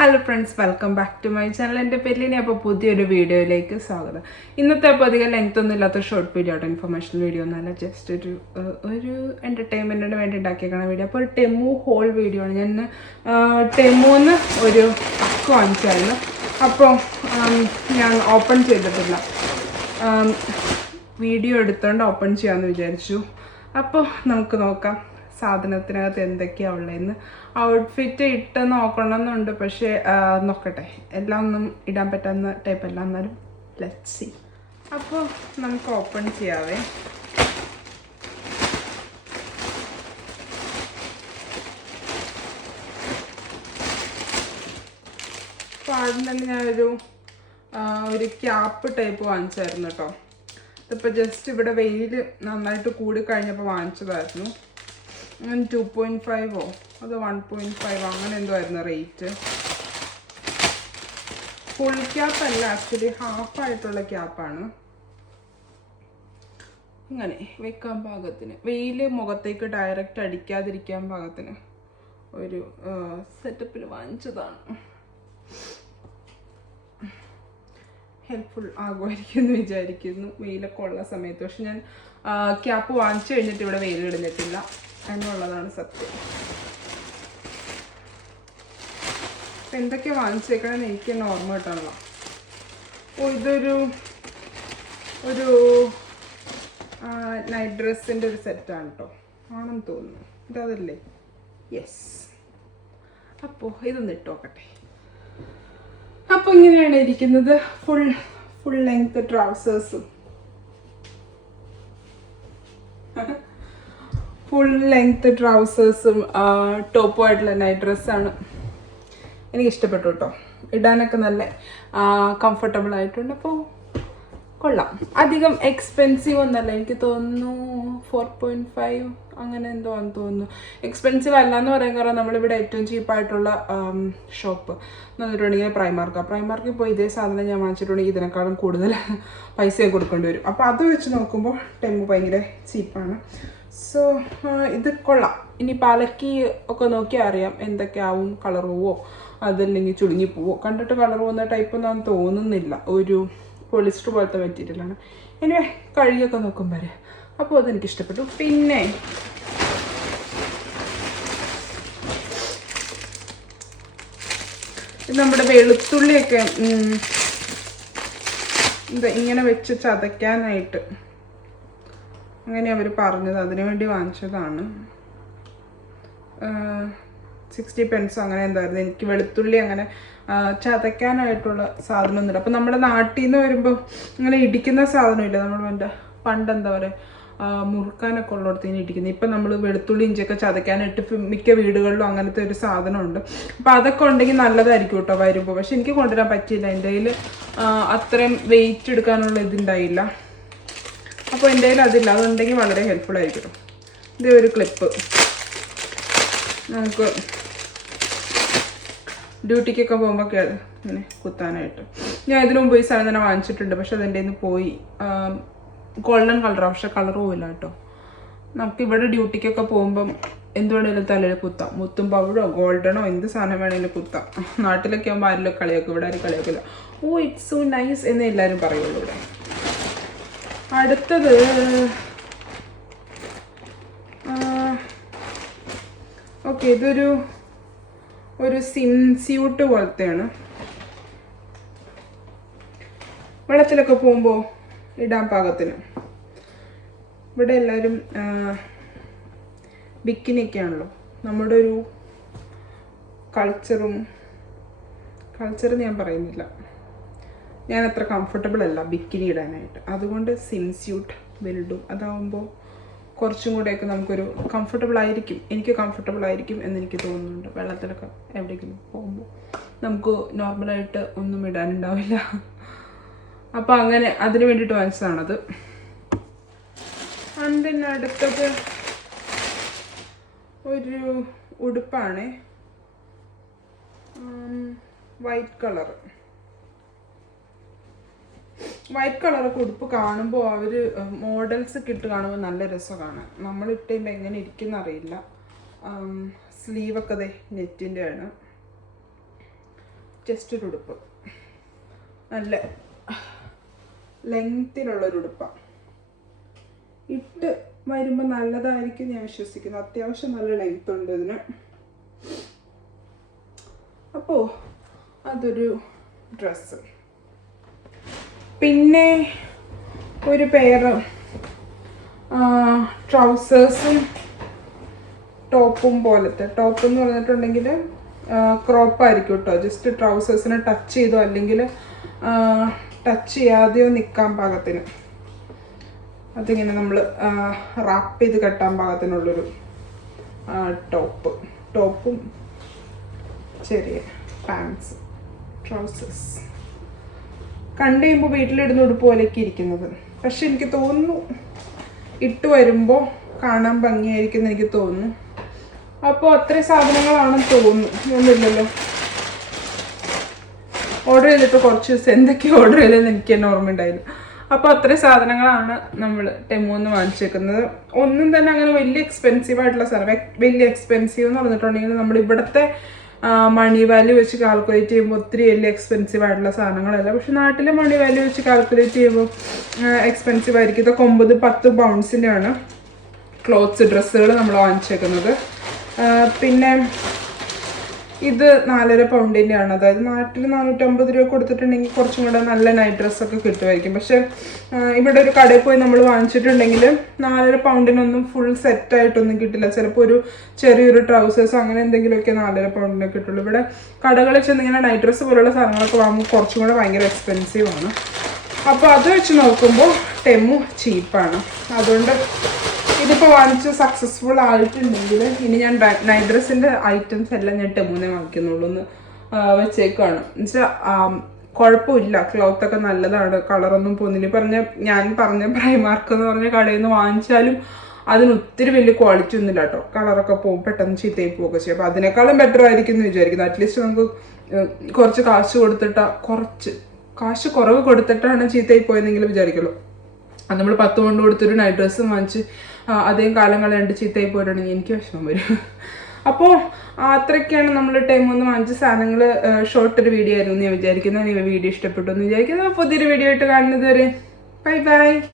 Hello friends welcome back to my channel എന്റെ പേരിലിനി അപ്പോൾ പുതിയൊരു വീഡിയോയിലേക്ക് സ്വാഗതം. ഇന്നത്തെ അപ്പോൾ അധികം ലെങ്ത് ഒന്നും ഇല്ലാത്ത ഷോർട്ട് വീഡിയോ ആട്ടോ ഇൻഫർമേഷൻ വീഡിയോ ഒന്നല്ല ജസ്റ്റ് ഒരു ഒരു എന്റർടൈൻമെന്റിന് വേണ്ടി ഉണ്ടാക്കിയേക്കണ വീഡിയോ അപ്പോൾ ടെമു ഹോൾ വീഡിയോ ആണ്. ഞാൻ ടെമുന്ന് ഒരു അക്ക് വാങ്ങിച്ചായിരുന്നു അപ്പോൾ ഞാൻ ഓപ്പൺ ചെയ്തിട്ടില്ല. വീഡിയോ എടുത്തുകൊണ്ട് ഓപ്പൺ ചെയ്യാമെന്ന് വിചാരിച്ചു. അപ്പോൾ നമുക്ക് നോക്കാം സാധനത്തിനകത്ത് എന്തൊക്കെയാണ് ഉള്ളതെന്ന്. ഔട്ട്ഫിറ്റ് ഇട്ട് നോക്കണമെന്നുണ്ട്. പക്ഷേ നോക്കട്ടെ. എല്ലാം ഒന്നും ഇടാൻ പറ്റുന്ന ടൈപ്പ് അല്ല. എന്നാലും ലെറ്റ് സി അപ്പോൾ നമുക്ക് ഓപ്പൺ ചെയ്യാവേ. അപ്പോൾ ആദ്യം തന്നെ ഞാനൊരു ഒരു ക്യാപ്പ് ടൈപ്പ് വാങ്ങിച്ചായിരുന്നു കേട്ടോ. ഇതിപ്പോൾ ജസ്റ്റ് ഇവിടെ വെയിൽ നന്നായിട്ട് കൂടി കഴിഞ്ഞപ്പോൾ വാങ്ങിച്ചതായിരുന്നു. ടു പോയിന്റ് ഫൈവോ അത് വൺ പോയിന്റ് ഫൈവ് അങ്ങനെ എന്തോ ആയിരുന്നു റേറ്റ് ഫുൾ ക്യാപ്പ് അല്ല ആക്ച്വലി ഹാഫ് ആയിട്ടുള്ള ക്യാപ്പാണ് ഇങ്ങനെ വെക്കാൻ പാകത്തിന്. വെയിൽ മുഖത്തേക്ക് ഡയറക്റ്റ് അടിക്കാതിരിക്കാൻ പാകത്തിന് ഒരു സെറ്റപ്പിൽ വാങ്ങിച്ചതാണ്. ഹെൽപ്ഫുൾ ആകുമായിരിക്കും എന്ന് വിചാരിക്കുന്നു. വെയിലൊക്കെ ഉള്ള സമയത്ത്. പക്ഷെ ഞാൻ ക്യാപ്പ് വാങ്ങിച്ചു കഴിഞ്ഞിട്ട് ഇവിടെ വെയിൽ ഇടുന്നിട്ടില്ല എന്നുള്ളതാണ് സത്യം. അപ്പം എന്തൊക്കെ വാങ്ങിച്ചേക്കണമെന്ന് എനിക്ക് തന്നെ ഓർമ്മ കിട്ടണല്ലോ. ഓ ഇതൊരു ഒരു നൈറ്റ് ഡ്രസ്സിന്റെ ഒരു സെറ്റാണ് കേട്ടോ ആണെന്ന് തോന്നുന്നു. ഇതതല്ലേ? യെസ് അപ്പോൾ ഇതൊന്ന് ഇട്ടോക്കട്ടെ അപ്പോൾ ഇങ്ങനെയാണ് ഇരിക്കുന്നത്. ഫുൾ ഫുൾ ലെങ്ത് ട്രൗസേഴ്സും ഫുൾ ലെങ്ത് ട്രൗസേഴ്സും ടോപ്പും ആയിട്ടുള്ള നൈറ്റ് ഡ്രസ്സാണ് എനിക്ക് ഇഷ്ടപ്പെട്ടു കേട്ടോ ഇടാനൊക്കെ നല്ല കംഫർട്ടബിൾ ആയിട്ടുണ്ട്. അപ്പോൾ കൊള്ളാം. അധികം എക്സ്പെൻസീവ് ഒന്നല്ല. എനിക്ക് തോന്നുന്നു ഫോർ പോയിന്റ് ഫൈവ് അങ്ങനെ എന്തോ ആണെന്ന് തോന്നുന്നു. എക്സ്പെൻസീവ് അല്ല എന്ന് പറയാൻ കാരണം നമ്മളിവിടെ ഏറ്റവും ചീപ്പായിട്ടുള്ള ഷോപ്പ് എന്ന് പറഞ്ഞിട്ടുണ്ടെങ്കിൽ പ്രൈമാർക്കാണ് പ്രൈമാർക്കിൽ പോയി ഇതേ സാധനം ഞാൻ വാങ്ങിച്ചിട്ടുണ്ടെങ്കിൽ ഇതിനേക്കാളും കൂടുതൽ പൈസ കൊടുക്കേണ്ടി വരും. അപ്പോൾ അത് വെച്ച് നോക്കുമ്പോൾ ടെമ്പ് ഭയങ്കര ചീപ്പാണ് സോ ഇത് കൊള്ളാം. ഇനി പാലക്കി ഒക്കെ നോക്കിയാൽ അറിയാം എന്തൊക്കെയാവും കളർ പോവോ അതല്ലെങ്കിൽ ചുളുങ്ങി പോവോ. കണ്ടിട്ട് കളർ പോകുന്ന ടൈപ്പ് ഒന്നും തോന്നുന്നില്ല. ഒരു പോളിസ്റ്റർ പോലത്തെ മെറ്റീരിയലാണ് ഇനി കഴുകിയൊക്കെ നോക്കുമ്പോൾ അപ്പോൾ അതെനിക്ക് ഇഷ്ടപ്പെട്ടു പിന്നെ നമ്മുടെ വെളുത്തുള്ളിയൊക്കെ എന്താ ഇങ്ങനെ വെച്ച് ചതയ്ക്കാനായിട്ട് അങ്ങനെ അവർ പറഞ്ഞത്. അതിനുവേണ്ടി വാങ്ങിച്ചതാണ്. സിക്സ്റ്റി പെൻസോ അങ്ങനെ എന്തായിരുന്നു. എനിക്ക് വെളുത്തുള്ളി അങ്ങനെ ചതയ്ക്കാനായിട്ടുള്ള സാധനമൊന്നുമില്ല. അപ്പം നമ്മുടെ നാട്ടിൽ നിന്ന് വരുമ്പോൾ അങ്ങനെ ഇടിക്കുന്ന സാധനമില്ല. നമ്മൾ എന്റെ പണ്ട് എന്താ പറയുക മുറുക്കാനൊക്കെ ഉള്ളിടത്ത് ഇടിക്കുന്നത് ഇപ്പം നമ്മൾ വെളുത്തുള്ളി ഇഞ്ചിയൊക്കെ ചതയ്ക്കാനായിട്ട് മിക്ക വീടുകളിലും അങ്ങനത്തെ ഒരു സാധനമുണ്ട്. അപ്പോൾ അതൊക്കെ ഉണ്ടെങ്കിൽ നല്ലതായിരിക്കും കേട്ടോ വരുമ്പോൾ പക്ഷെ എനിക്ക് കൊണ്ടുവരാൻ പറ്റിയില്ല. എന്റെ കയ്യിൽ അത്രയും വെയിറ്റ് എടുക്കാനുള്ള ഇതുണ്ടായില്ല. അപ്പോൾ എന്റെ കയ്യിൽ അതില്ല. അതുണ്ടെങ്കിൽ വളരെ ഹെൽപ്ഫുൾ ആയിരിക്കും ഇത് ഒരു ക്ലിപ്പ് നമുക്ക് ഡ്യൂട്ടിക്കൊക്കെ പോകുമ്പോൾ ഇങ്ങനെ കുത്താനായിട്ട്. ഞാൻ ഇതിനു മുമ്പ് ഈ സാധനം തന്നെ വാങ്ങിച്ചിട്ടുണ്ട്. പക്ഷെ അതെന്റെ നിന്ന് പോയി ഗോൾഡൻ കളറാണ് പക്ഷെ കളർ പോയില്ല കേട്ടോ നമുക്ക് ഇവിടെ ഡ്യൂട്ടിക്കൊക്കെ പോകുമ്പം എന്ത് വേണേലും തലയിൽ കുത്താം. മുത്തും പവിഴോ ഗോൾഡനോ എന്ത് സാധനം വേണേലും കുത്താം. നാട്ടിലൊക്കെ ആകുമ്പോൾ ആരെങ്കിലും കളിയാക്കും? ഇവിടെ ആരും കളിയാക്കില്ല ഓ ഇറ്റ്സ് സോ നൈസ് എന്ന് എല്ലാവരും പറയുള്ളൂ ഇവിടെ. അടുത്തത് ഓക്കെ ഇതൊരു ഒരു സിം സ്യൂട്ട് പോലത്തെയാണ്. വെള്ളത്തിലൊക്കെ പോകുമ്പോൾ ഇടാൻ പാകത്തിന്. ഇവിടെ എല്ലാവരും ബിക്കിനിയൊക്കെയാണല്ലോ നമ്മുടെ ഒരു കൾച്ചറും കൾച്ചർ ഞാൻ പറയുന്നില്ല. ഞാൻ അത്ര കംഫർട്ടബിൾ അല്ല ബിക്കിനി ഇടാനായിട്ട്. അതുകൊണ്ട് സിം സ്യൂട്ട് വെൽഡും അതാവുമ്പോൾ കുറച്ചും കൂടെയൊക്കെ നമുക്കൊരു കംഫർട്ടബിൾ ആയിരിക്കും. എനിക്ക് കംഫർട്ടബിൾ ആയിരിക്കും എന്ന് എനിക്ക് തോന്നുന്നുണ്ട്. വെള്ളത്തിലൊക്കെ എവിടെയെങ്കിലും പോകുമ്പോൾ നമുക്ക് നോർമലായിട്ട് ഒന്നും ഇടാനുണ്ടാവില്ല. അപ്പോൾ അങ്ങനെ അതിന് വേണ്ടിയിട്ട് വാങ്ങിച്ചതാണത്. then അടുത്തത് ഒരു ഉടുപ്പാണ്. വൈറ്റ് കളർ വൈറ്റ് കളറൊക്കെ ഉടുപ്പ് കാണുമ്പോൾ അവർ മോഡൽസ് ഒക്കെ ഇട്ട് കാണുമ്പോൾ നല്ല രസമാണ്. നമ്മൾ ഇട്ട് കഴിയുമ്പോൾ എങ്ങനെ ഇരിക്കുന്ന അറിയില്ല. സ്ലീവൊക്കെ ദേ നെറ്റിന്റെ ആണ്. ജസ്റ്റ് ഒരു ഉടുപ്പ്. നല്ല ലെങ്ത്തിലുള്ളൊരു ഉടുപ്പാണ് ഇട്ട് വരുമ്പോൾ നല്ലതായിരിക്കും ഞാൻ വിശ്വസിക്കുന്നു. അത്യാവശ്യം നല്ല ലെങ്ത് ഉണ്ട് ഇതിന്. അപ്പോൾ അതൊരു ഡ്രസ്സ് പിന്നെ ഒരു പെയർ ട്രൗസേഴ്സും ടോപ്പും പോലത്തെ. ടോപ്പ് എന്ന് പറഞ്ഞിട്ടുണ്ടെങ്കിൽ ക്രോപ്പ് ആയിരിക്കും കേട്ടോ ജസ്റ്റ് ട്രൗസേഴ്സിനെ ടച്ച് ചെയ്തോ അല്ലെങ്കിൽ ടച്ച് ചെയ്യാതെയോ നിൽക്കാൻ പാകത്തിന്. അതിങ്ങനെ നമ്മൾ റാപ്പ് ചെയ്ത് കെട്ടാൻ പാകത്തിനുള്ളൊരു ടോപ്പും ചെറിയ പാൻസ് ട്രൗസേഴ്സ് കണ്ടു കഴിയുമ്പോൾ വീട്ടിലിടുന്ന ഉടുപ്പ് പോലെയൊക്കെ ഇരിക്കുന്നത്. പക്ഷെ എനിക്ക് തോന്നുന്നു ഇട്ട് വരുമ്പോൾ കാണാൻ ഭംഗിയായിരിക്കും എന്ന് എനിക്ക് തോന്നുന്നു. അപ്പോൾ അത്രയും സാധനങ്ങളാണെന്ന് തോന്നുന്നു. ഒന്നുമില്ലല്ലോ. ഓർഡർ ചെയ്തിട്ട് കുറച്ച് ദിവസം എന്തൊക്കെ ഓർഡർ ചെയ്തതെന്ന് എനിക്ക് തന്നെ ഓർമ്മ ഉണ്ടായില്ല അപ്പോൾ അത്രയും സാധനങ്ങളാണ് നമ്മൾ ടെമോന്ന് വാങ്ങിച്ചേക്കുന്നത്. ഒന്നും തന്നെ അങ്ങനെ വലിയ എക്സ്പെൻസീവ് ആയിട്ടുള്ള സാധനം വലിയ എക്സ്പെൻസീവ് എന്ന് പറഞ്ഞിട്ടുണ്ടെങ്കിൽ നമ്മൾ ഇവിടുത്തെ മണി വാല്യൂ വെച്ച് കാൽക്കുലേറ്റ് ചെയ്യുമ്പോൾ ഒത്തിരി വലിയ എക്സ്പെൻസീവ് ആയിട്ടുള്ള സാധനങ്ങളല്ല. പക്ഷെ നാട്ടിലെ മണി വാല്യൂ വെച്ച് കാൽക്കുലേറ്റ് ചെയ്യുമ്പോൾ എക്സ്പെൻസീവ് ആയിരിക്കും. ഇതൊക്കെ ഒമ്പത് പത്ത് പൗണ്ട്സിന്റെയാണ് ക്ലോത്ത്സ് ഡ്രസ്സുകൾ നമ്മൾ വാങ്ങിച്ചേക്കുന്നത്. പിന്നെ ഇത് നാലര പൗണ്ടിന്റെ ആണ്. അതായത് നാട്ടിൽ നാനൂറ്റമ്പത് രൂപ കൊടുത്തിട്ടുണ്ടെങ്കിൽ കുറച്ചും കൂടെ നല്ല നൈറ്റ് ഡ്രസ്സൊക്കെ കിട്ടുമായിരിക്കും. പക്ഷെ ഇവിടെ ഒരു കടയിൽ പോയി നമ്മൾ വാങ്ങിച്ചിട്ടുണ്ടെങ്കിൽ നാലര പൗണ്ടിനൊന്നും ഫുൾ സെറ്റായിട്ടൊന്നും കിട്ടില്ല. ചിലപ്പോൾ ഒരു ചെറിയൊരു ട്രൗസേഴ്സ് അങ്ങനെ എന്തെങ്കിലുമൊക്കെ നാലര പൗണ്ടിനെ കിട്ടുള്ളൂ. ഇവിടെ കടകളിൽ ചെന്ന് ഇങ്ങനെ നൈറ്റ് ഡ്രസ്സ് പോലുള്ള സാധനങ്ങളൊക്കെ വാങ്ങുമ്പോൾ കുറച്ചും കൂടെ ഭയങ്കര എക്സ്പെൻസീവ് ആണ്. അപ്പോൾ അത് വെച്ച് നോക്കുമ്പോൾ ടെമു ചീപ്പാണ് അതുകൊണ്ട് ഇതിപ്പോൾ വാങ്ങിച്ച് സക്സസ്ഫുൾ ആയിട്ടുണ്ടെങ്കിൽ ഇനി ഞാൻ നൈറ്റ് ഡ്രസ്സിന്റെ ഐറ്റംസ് എല്ലാം ഞാൻ ടെമൂനെ വാങ്ങിക്കുന്നുള്ളൂ എന്ന് ആ, വെച്ചേക്കാണ് എന്നുവെച്ചാൽ കുഴപ്പമില്ല. ക്ലോത്ത് ഒക്കെ നല്ലതാണ്. കളറൊന്നും പോകുന്നില്ല പറഞ്ഞ ഞാൻ പറഞ്ഞ പ്രൈമാർക്ക് എന്ന് പറഞ്ഞ കടയിൽ നിന്ന് വാങ്ങിച്ചാലും അതിന് ഒത്തിരി വലിയ ക്വാളിറ്റി ഒന്നുമില്ല കേട്ടോ. കളറൊക്കെ പോകും പെട്ടെന്ന് ചീത്തയായി പോവുക ചെയ്യും. അപ്പോൾ അതിനേക്കാളും ബെറ്റർ ആയിരിക്കും എന്ന് വിചാരിക്കുന്നു. അറ്റ്ലീസ്റ്റ് നമുക്ക് കുറച്ച് കാശ് കൊടുത്തിട്ടാ കുറച്ച് കാശ് കുറവ് കൊടുത്തിട്ടാണ് ചീത്തയായി പോയെന്നെങ്കിലും വിചാരിക്കുള്ളൂ. നമ്മൾ പത്ത് കൊണ്ട് കൊടുത്തൊരു നൈറ്റ് ഡ്രസ്സ് വാങ്ങിച്ച് അധികം കാലം കളയാണ്ട് ചീത്തയായി പോയിട്ടുണ്ടെങ്കിൽ എനിക്ക് വിഷമം വരും. അപ്പോൾ അത്രയ്ക്കാണ് നമ്മൾ ടൈം ഒന്ന് വാങ്ങിച്ച സാധനങ്ങൾ ഷോർട്ട് ഒരു വീഡിയോ ആയിരുന്നു ഞാൻ വിചാരിക്കുന്നത് നിങ്ങൾ വീഡിയോ ഇഷ്ടപ്പെട്ടു എന്ന് വിചാരിക്കുന്നത് പുതിയൊരു വീഡിയോ ആയിട്ട് കാണുന്നത് വരെ. Bye bye